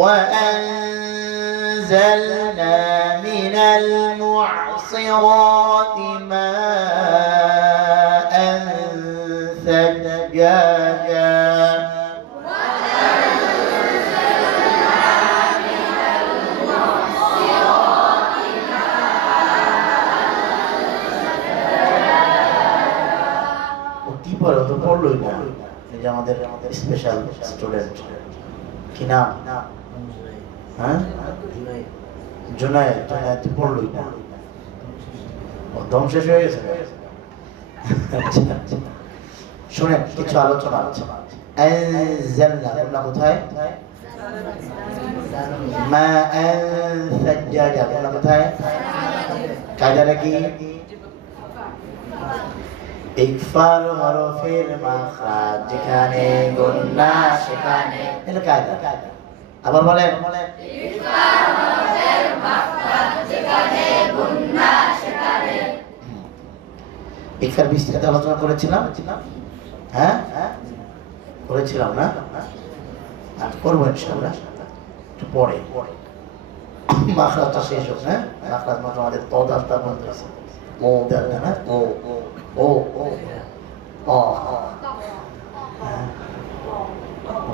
وأنزلنا من المعصرات ماء ثجاجا কি পড়ো তো পড়লোই না এই যে আমাদের স্পেশাল স্টুডেন্ট কি নাম হ্যাঁ জুনায়েদ জুনায়েদ পড়লোই না ও দম শেষ হয়ে গেছে শুনেন কিছু আলোচনা আছে আনজালনা বললাম কোথায় মাআন সাজ্জাজা বললাম কোথায় কায়দাটা কি ইকফার হরফের মাখরাজ যেখানে গুন্না সেখানে এটা কায়দা আবার বলেন ইকফার হরফের মাখরাজ যেখানে গুন্না সেখানে ইকফার বিস্তারিত আলোচনা করেছিলাম হ্যাঁ করেছিলাম না আর করবো ইনশাআল্লাহ একটু পরে মাখরাজটা শেষ হোক হ্যাঁ মাখরাজ মাত্র আমাদের তদাস্তা বন্ধ হয়েছে ও দেখবে না ও ও ও ও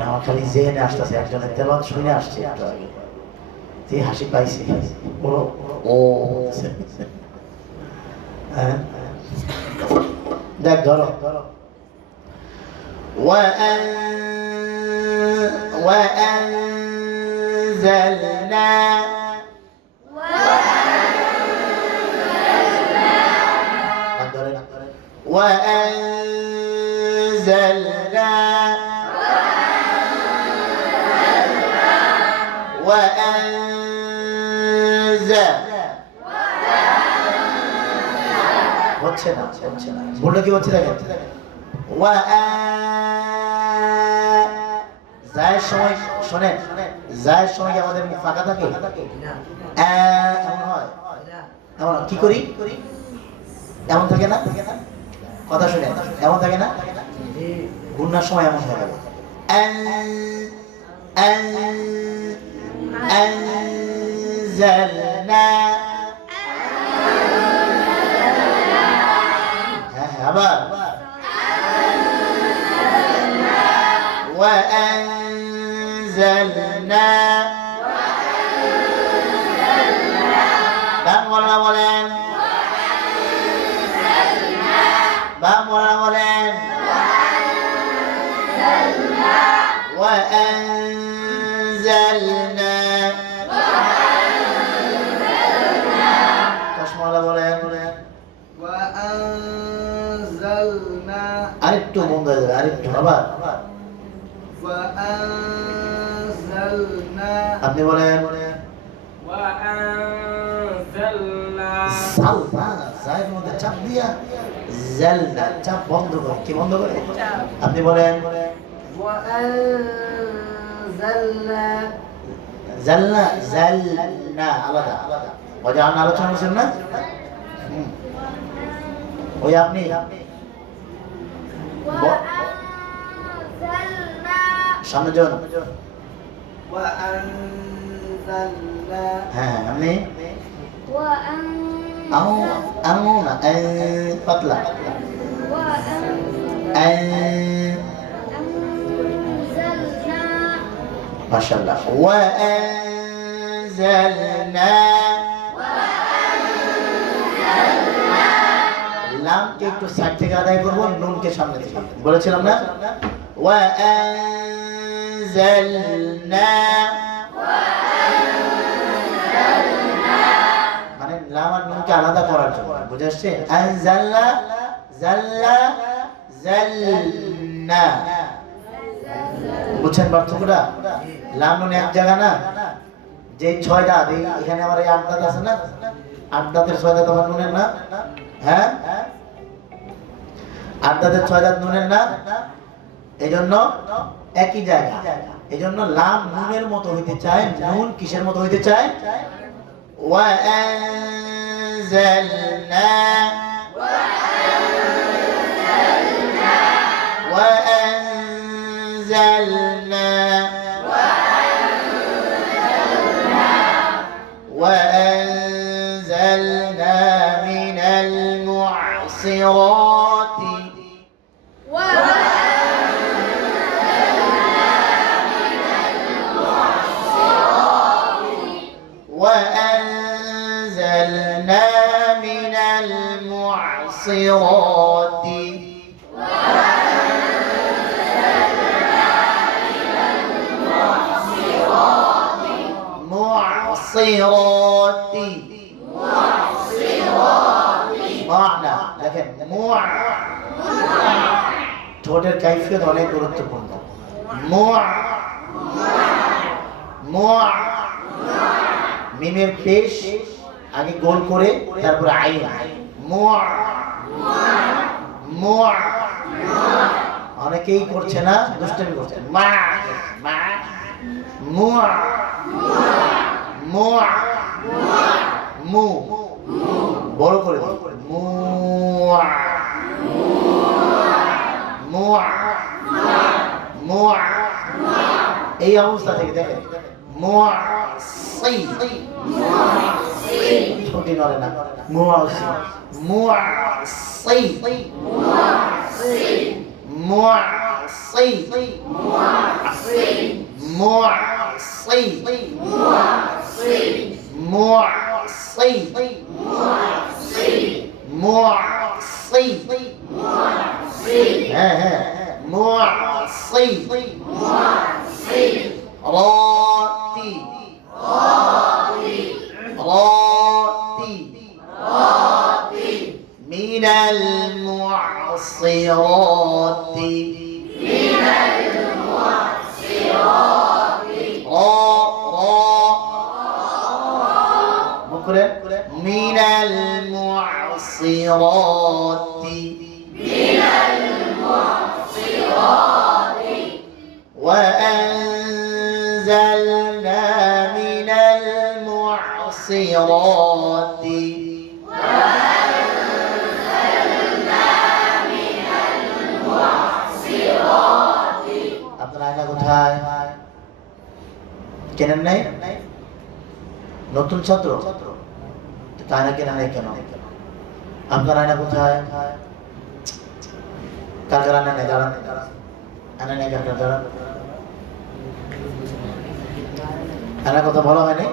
আমার খালি জেনে আসতেছে একজনের তেলাওয়াত শুনে আসছে একটু আগে তুই হাসি পাইছি বলো ও হ্যাঁ দেখ ধরো وأنزلنا وأنزلنا হচ্ছে না বললে কি হচ্ছে দেখেন যায়ের সময় শোনেন যায়ের সময় কি আমাদের মুখ ফাঁকা থাকে এমন হয় এমন কি করি এমন থাকে না কথা শুনে এমন থাকে না গুন্নার সময় এমন হয়ে গেল أنزلنا আবার وأنزلنا বাংলা বলেন বাংলা বলেন وأنزلنا কসমলা বলেন وأنزلنا আরেকটু বন্ধ হয়ে যাবে আরেকটু আবার وأنزلنا আপনি বলেন وأنزلنا সালনা জায়ের মধ্যে চাপ দিয়া জালনা চাপ বন্ধ করে কি বন্ধ করে আপনি বলেন وأنزلنا জালনা জালনা আলাদা ওই আপনি আলোচনা করছেন না ওই আপনি সামনে যান হ্যাঁ আপনি না পাতলা মাশাআল্লাহ وأنزلنا লামকে একটু সাইড থেকে আদায় করব নুনকে সামনে থেকে বলেছিলাম না وأنزلنا মানে লাম আর নুনকে আলাদা করার জন্য বুঝে আসছে আনজালনা জাল্লা জালনা বুঝছেন পার্থক্যটা লাম নুন এক জায়গা না যে 6 দাঁত এখানে আমার এই 8 দাঁত আছে না 8 দাঁতের 6 দাঁত আমার নুনের না হ্যাঁ 8 দাঁতের 6 দাঁত নুনের না এইজন্য একই জায়গা এইজন্য লাম নুনের মতো হইতে চায় নুন কিসের মতো হইতে চায় وأنزلنا وأنزلنا وأنزلنا من المعصرات وأنزلنا من المعصرات معصرات معنى لكن ঠোঁটের কাইফিয়ত অনেক গুরুত্বপূর্ণ মিমের পেশ আগে গোল করে তারপরে আইন অনেকেই করছে না, দুষ্টামি করছে মা মা মুয়া মুয়া মু বড় করে মুয়া মুয়া মুয়া এই অবস্থা থেকে দেখেন মুয়া সি ছোটি নড়ে না মুয়া সি মুয়া সি মুয়া সি মুয়া সি معصي معصي معصي راتي راتي من المعصرات من المعصرات وأنزلنا من المعصرات আপনারা আয়না কোথায় কেনেন নাই? নতুন ছাত্র আয়না কেনা নেই কেন? আপনার আয়না কোথায়? কার কার আয়না নেই? দাঁড়ান আয়না নেই কার কার? দাঁড়ান আয়নার কথা বলা হয়নি?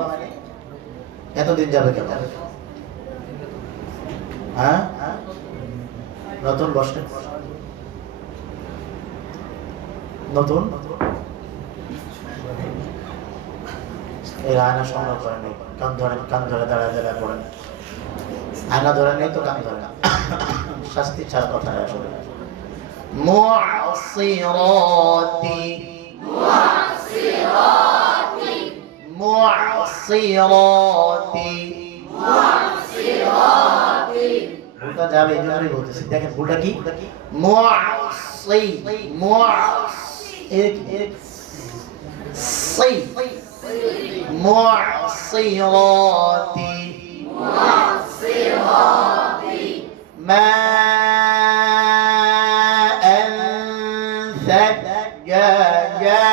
এতদিন যাবে কেন? হ্যাঁ নতুন বসে নতুন এই আয়না সংগ্রহ করে নেই, কান ধরে দাঁড়ায় দাঁড়ায় পড়েন। আয়না ধরে নেই তো কান ধরে না, শাস্তি ছাড়া কথা নেই আসলে। মুআসিরাতি মুআসিরাতি মুআসিরাতি মুআসিরাতি ভুলটা যাবে এই জন্যই বলতেছি। দেখেন ভুলটা কি? মুআসি মুআস এক সি معصرات ماء ثجاجا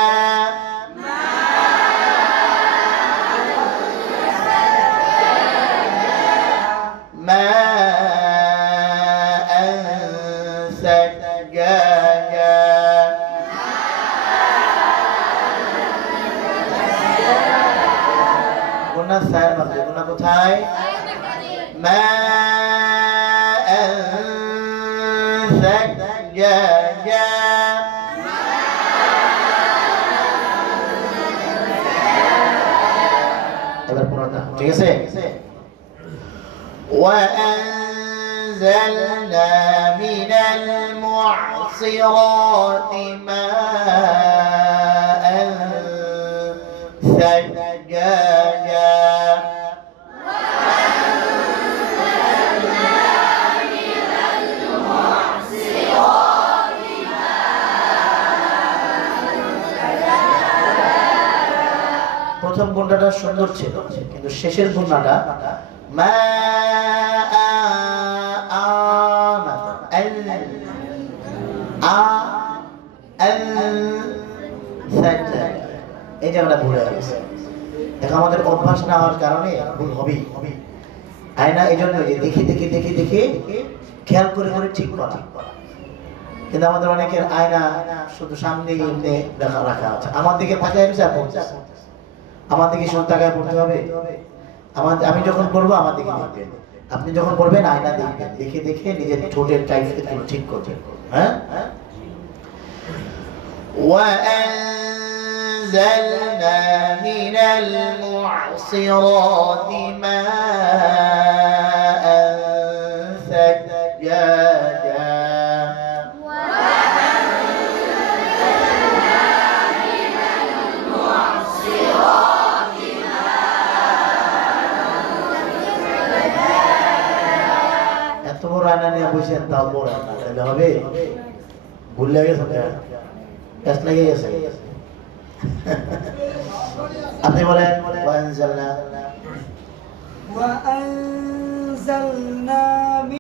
ماء ثجاجا সায়ের মধ্যে গুনাহ কোথায়? ماء ثجاجا এবার পুরোটা ঠিক আছে। وأنزلنا من المعصرات ماء ثجاجا প্রথম গুণটা সুন্দর ছিল কিন্তু শেষের গুণটা মা এই জায়গাটা ভুলে গেছে। দেখো আমাদের অভ্যাস না হওয়ার কারণে ভুল হবেই। আয়না এই জন্য যে দেখে দেখে দেখে দেখে খেয়াল করে করে ঠিক করা। কিন্তু আমাদের অনেকের আয়না শুধু সামনে এমনি রাখা আছে, আমার দিকে তাকায় রয়েছে আর পড়ছে, আমার দিকে শুধু তাকায় পড়তে হবে। আমি যখন পড়বো আমার দিকে দেখবেন, আপনি যখন পড়বেন আয়না দেখবেন, দেখে দেখে নিজের ঠোঁটের টাইপকে ঠিক করবেন। হ্যাঁ, وأنزلنا من المعصرات ماء ثجاجا এত বড় রান্না নিয়ে বসেন, তাও বড় রান্না তাহলে হবে? ভুল লেগে গেছে, গ্যাস লেগে গেছে। আপনি বলেন وأنزلنا